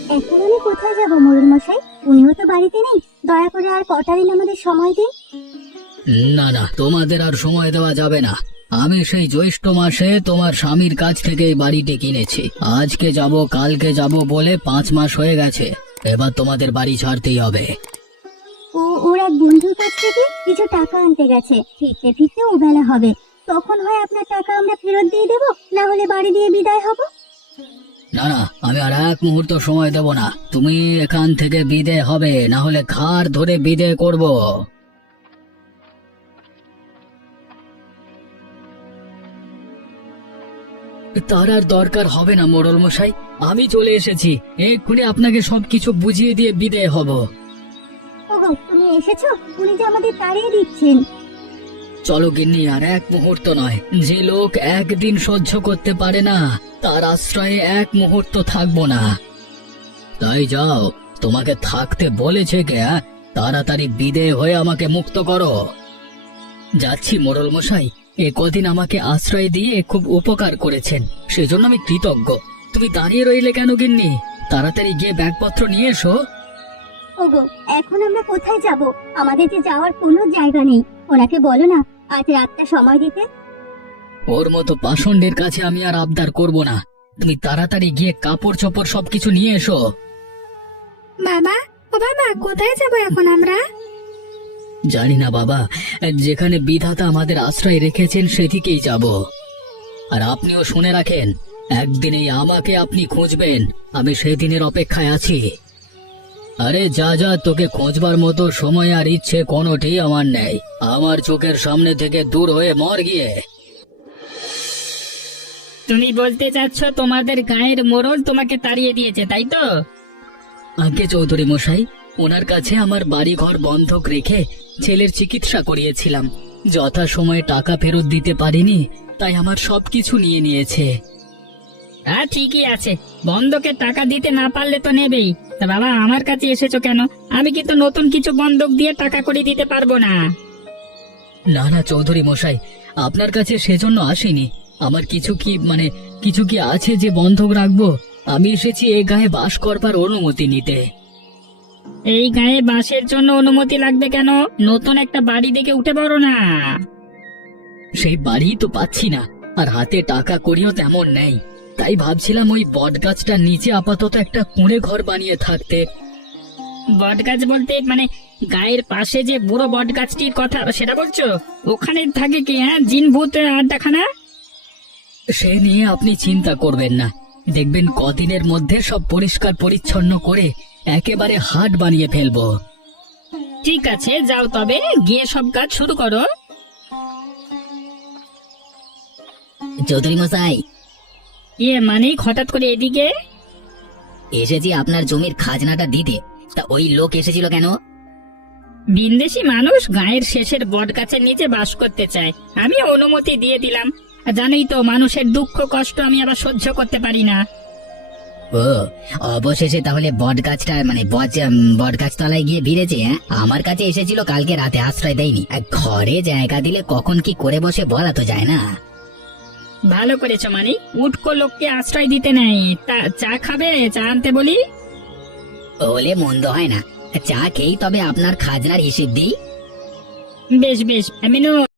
এখন আমি কোথায় যাব মোড়ল মশাই? উনিও তো বাড়িতে নেই। দয়া করে আর কটা দিন আমাদের সময় দিন। না না, তোমাদের আর সময় দেওয়া যাবে না। আমি সেই জ্যৈষ্ঠ মাসে তোমার স্বামীর কাছ থেকে এই বাড়িটি কিনেছি। আজকে যাব কালকে যাব বলে 5 মাস হয়ে গেছে। এবার তোমাদের বাড়ি ছাড়তেই হবে। ওর এক বন্ধুর কাছ থেকে কিছু টাকা আনতে গেছে, ফিরতে ফিরতে ও বেলা হবে। তখন হয় আপনার টাকা আমরা ফেরত দিয়ে দেবো, না হলে বাড়ি দিয়ে বিদায় হব। না না, আমি আর এক মুহূর্ত সময় দেব না। তুমি এখান থেকে বিদে হবে, না হলে ঘাড় ধরে বিদে করব। তার আর দরকার হবে না মোড়ল মশাই, আমি চলে এসেছি। এক্ষুনি আপনাকে সবকিছু বুঝিয়ে দিয়ে বিদে হব। ওগো, তুমি এসেছো? উনি যে আমাদের তাড়িয়ে দিচ্ছেন। চলো গিন্নি, আর এক মুহূর্ত নয়। যে লোক একদিন সহ্য করতে পারে না, তার আশ্রয়ে এক মুহূর্ত থাকবো না। তাই যাও, তোমাকে থাকতে বলেছে কে? তাড়াতাড়ি বিদেয় হয়ে আমাকে মুক্ত করো। যাচ্ছি মোড়ল মশাই, এ কদিন আমাকে আশ্রয় দিয়ে খুব উপকার করেছেন, সেজন্য আমি কৃতজ্ঞ। তুমি দাঁড়িয়ে রইলে কেন গিন্নি? তাড়াতাড়ি গিয়ে ব্যাগপত্র নিয়ে এসো। ওগো, এখন আমরা কোথায় যাব? আমাদের যে যাওয়ার কোনো জায়গা নেই। ওনাকে বলো না আজ রাতটা সময় দিতে। ওর মতো পাষণ্ডের কাছে আমি আর আবদার করব না। তুমি তাড়াতাড়ি গিয়ে কাপড় চোপড় সবকিছু নিয়ে এসো। বাবা, ও বাবা, কোথায় যাব এখন আমরা? জানি না বাবা, যেখানে বিধাতা আমাদের আশ্রয় রেখেছেন সেদিকেই যাব। আর আপনিও শুনে রাখেন, একদিনেই আমাকে আপনি খুঁজবেন। আমি সেদিনের অপেক্ষায় আছি। আরে যা যা, তোকে খোঁজবার মতো সময় আর ইচ্ছে কোনোটি আমার নেই। আমার চোখের সামনে থেকে দূর হয়ে মর গিয়ে। তুমি বলতে চাচ্ছ তোমাদের গায়ের মোড়ল তোমাকে তাড়িয়ে দিয়েছে, তাই তো? আজ্ঞে চৌধুরী মশাই, ওনার কাছে আমার বাড়ি ঘর বন্ধক রেখে ছেলের চিকিৎসা করিয়েছিলাম। যথা সময়ে টাকা ফেরত দিতে পারিনি, তাই আমার সবকিছু নিয়ে নিয়েছে। হ্যাঁ, ঠিকই আছে। বন্ধকে টাকা দিতে না পারলে তো নেবেই। তা বাবা, আমার কাছে এসেছো কেন? আমি কিন্তু নতুন কিছু বন্ধক দিয়ে টাকা করে দিতে পারবো না। না না চৌধুরী মশাই, আপনার কাছে সেজন্য আসিনি। আমার কিছু কি আছে যে বন্ধক রাখবো? আমি এসেছি এ গায়ে বাস করবার অনুমতি নিতে। এই গায়ে বাসের জন্য অনুমতি লাগবে কেন? নতুন একটা বাড়ি দেখে উঠে পড়ো না। সেই বাড়ি তো পাচ্ছি না, আর হাতে টাকা করিও তেমন নেই। তাই ভাবছিলাম ওই বট গাছটার নিচে আপাতত একটা কুঁড়ে ঘর বানিয়ে থাকতে। বট গাছ বলতে মানে গায়ের পাশে যে বুড়ো বট গাছটির কথা সেটা বলছো? ওখানে থাকে কি? হ্যাঁ, জিন ভূত আড্ডাখানা? সে নিয়ে আপনি চিন্তা করবেন না। দেখবেন কদিনের মধ্যে সব পরিষ্কার পরিচ্ছন্ন করে একেবারে হাট বানিয়ে ফেলবো। ঠিক আছে, যাও তবে, গিয়ে সব কাজ শুরু করো। চৌধুরী মশাই, মানে হঠাৎ করে এদিকে? এসেছি আপনার জমির খাজনাটা দিতে। তা ওই লোক এসেছিল কেন? বিন্দেশি মানুষ গায়ের শেষের বট গাছের নিচে বাস করতে চায়, আমি অনুমতি দিয়ে দিলাম। জানোই তো, মানুষের দুঃখ কষ্ট আমি আবার সহ্য করতে পারি না। ও, অবশেষে তাহলে বট গাছটা বট গাছ তলায় গিয়ে ভিড়েছে। আমার কাছে এসেছিল কালকে রাতে, আশ্রয় দেয়নি। ঘরে জায়গা দিলে কখন কি করে বসে বলা তো যায় না। ভালো করেছো মানে, উটকো লোককে আশ্রয় দিতে নেই। তা চা খাবে? চা আনতে বলি? বলে মন্দ হয় না। চা খেয়েই তবে আপনার খাজনার হিসেব দিই। বেশ বেশ, মিনু।